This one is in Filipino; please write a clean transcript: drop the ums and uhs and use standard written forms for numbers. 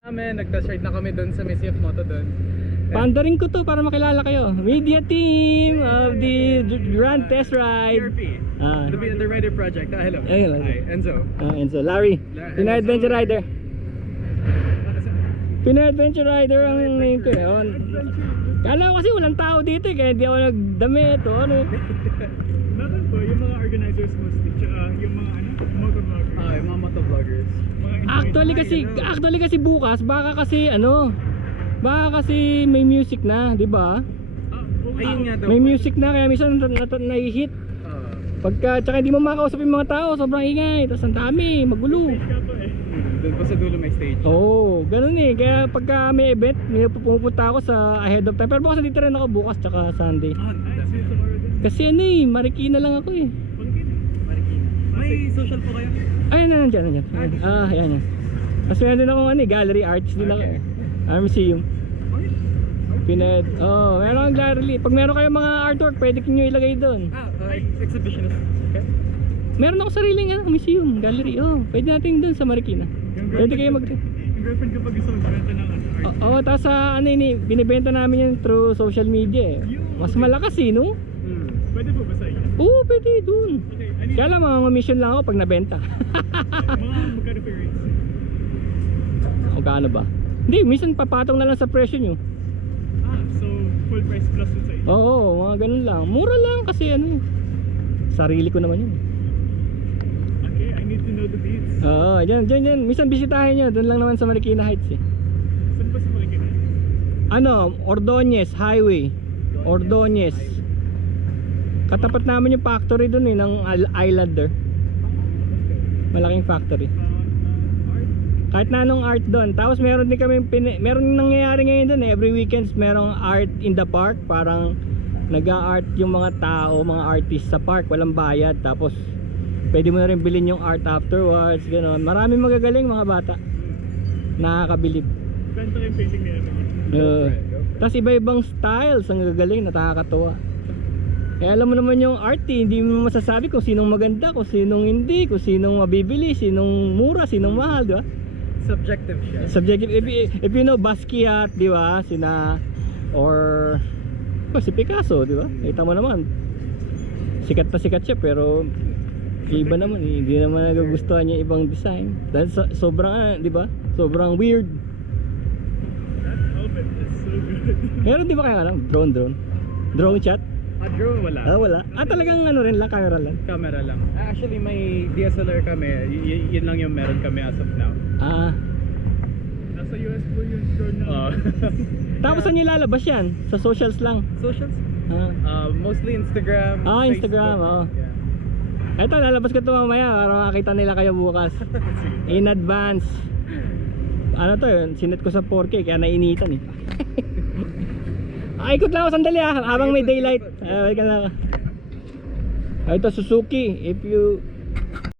Nag-test ride na kami doon sa Messi of Moto doon. Pandaring ko to para makilala kayo. Media team of the Grand Test Ride. PRP. The Rider Project. Hello. Hello. Hi, Enzo. Enzo, Larry. Pinoy Adventure Rider. Pinoy Adventure Rider ang name ko. Kala ko kasi walang tao dito kaya hindi ako nagdamit o ano. Meron po yung mga organizers mostly, tsaka yung mga motovloggers. Yung mga motovloggers. Actually kasi bukas baka kasi may music na, di ba? Ayun nga daw. May music na kaya minsan nai-hit. Pagka tsaka hindi mo makausap yung mga tao, sobrang ingay, tapos ang dami, magulo. Doon pa sa dulo may stage. Oo, ganun eh. Kaya pagka may event, may pupunta ako sa ahead of time. Pero bukas dito rin ako bukas tsaka Sunday. Kasi Marikina lang ako eh. May social po kayo? Ayun na, nandiyan. Ayan. Kasi meron din akong gallery artist din ako. Museum. Meron akong gallery. Pag meron kayong mga artwork, pwede nyo ilagay doon. Exhibitionist. Okay. Meron ako sariling museum, gallery. Pwede natin doon sa Marikina. Pwede kayo mag... Yung girlfriend ko pag gusto magbenta ng art. Tapos binibenta namin yan through social media eh. Mas malakas no? Pwede po ba sa inyo? Oo, pwede doon. Okay, Kaya lang mga mission lang ako pag nabenta. mga magkano per rates? Magkano ba? Hindi, minsan papatong na lang sa presyo nyo. So full price plus dun sa inyo? Oo, mga ganun lang. Mura lang kasi sarili ko naman yun. Okay, I need to know the deets. Oo, dyan. Minsan bisitahin nyo, doon lang naman sa Marikina Heights eh. Saan ba sa Marikina? Ordonez Highway. Ordonez. Katapat namin yung factory doon ng Islander. Malaking factory. Kahit na anong art doon. Tapos meron din kami meron nangyayari ngayon doon every weekends merong art in the park. Parang nag-a-art yung mga tao, mga artist sa park, walang bayad. Tapos pwede mo na rin bilhin yung art afterwards, gano'n. Maraming magagaling mga bata. Nakakabilib. Benta yung painting ni Emily. Tapos iba-ibang styles ang gagaling, nakakatuwa. Kaya alam mo naman yung art hindi mo masasabi kung sinong maganda, kung sinong hindi, kung sinong mabibili, sinong mura, sinong mahal, di ba? Subjective siya. Subjective. If you know Basquiat, di ba? Or si Picasso, di ba? Kita mo naman. Sikat siya pero iba naman, hindi naman nagugustuhan niya ibang design. Dahil sobrang di ba? Sobrang weird. That outfit is so good. Meron di ba kayo drone shot? Drone wala. Wala. Talagang rin lang, camera lang. Camera lang. Actually may DSLR kami. Yun lang yung meron kami as of now. Nasa US po yung drone na. Tapos saan nyo lalabas yan? Sa socials lang? Socials? Mostly Instagram. Instagram. Facebook. Yeah. Ito, lalabas ko ito mamaya para makakita nila kayo bukas. In advance. Sinet ko sa 4K kaya nainitan eh. Ikot lang ako sandali habang may daylight. Ito Suzuki. If you